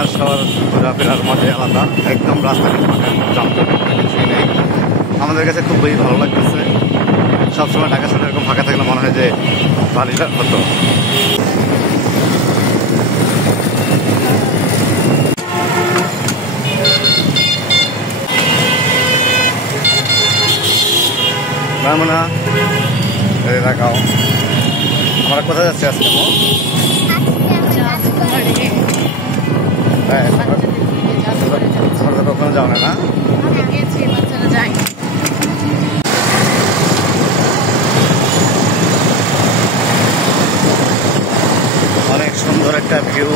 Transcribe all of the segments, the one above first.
চায়নার শহর ঘোরাফেরার মধ্যে আলাদা, একদম রাস্তাঘাট ফাঁকা, যানজট কিছুই নেই। আমাদের কাছে খুব বেশি ভালো লাগতেছে। সবসময় ঢাকা শহরে এরকম ফাঁকা থাকলে মনে হয় যে ভালোই হতো। না দেখাও আমরা কোথায় যাচ্ছি আজকে? কখনো যাও না? অনেক সুন্দর একটা ভিউ,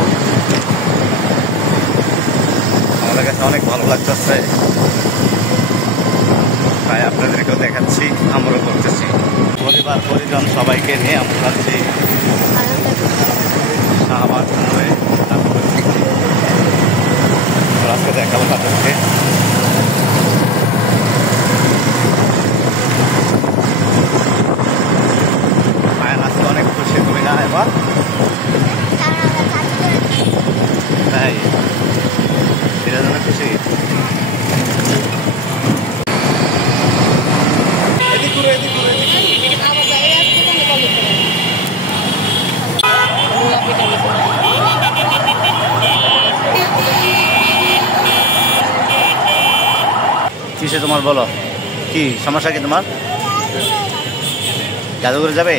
আমাদের কাছে অনেক ভালো লাগতেছে, তাই আপনাদেরকেও দেখাচ্ছি, আমরাও করতেছি। পরিবার পরিজন সবাইকে নিয়ে আমরা যাচ্ছি শাহবাগ হয়ে। আজকে দেখাবো তাদেরকে। আয়ন আজকে অনেক খুশি, তুমি না এবার? তাই এরা জন্য খুশি। কিসে তোমার বলো, কি সমস্যা কি তোমার? জাদুঘরে যাবে?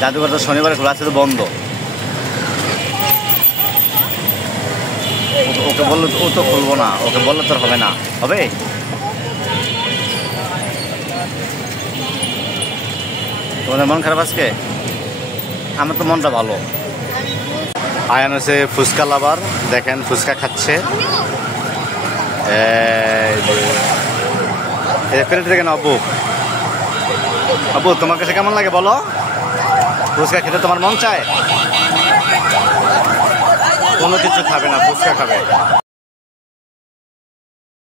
জাদুঘর তো শনিবারে খোলা আছে, তো বন্ধ। ওকে বললো ও তো খুলবো না, ওকে বললে তোর হবে না। হবে? তোমাদের মন খারাপ আজকে? আমার তো মনটা ভালো। আয়ান হচ্ছে ফুচকা লাভার, দেখেন ফুচকা খাচ্ছে। প্লেট দেখেন আপু। আপু তোমার কাছে কেমন লাগে বলো? ফুচকা খেতে তোমার মন চায়? কোনো কিছু খাবে না, ফুচকা খাবে।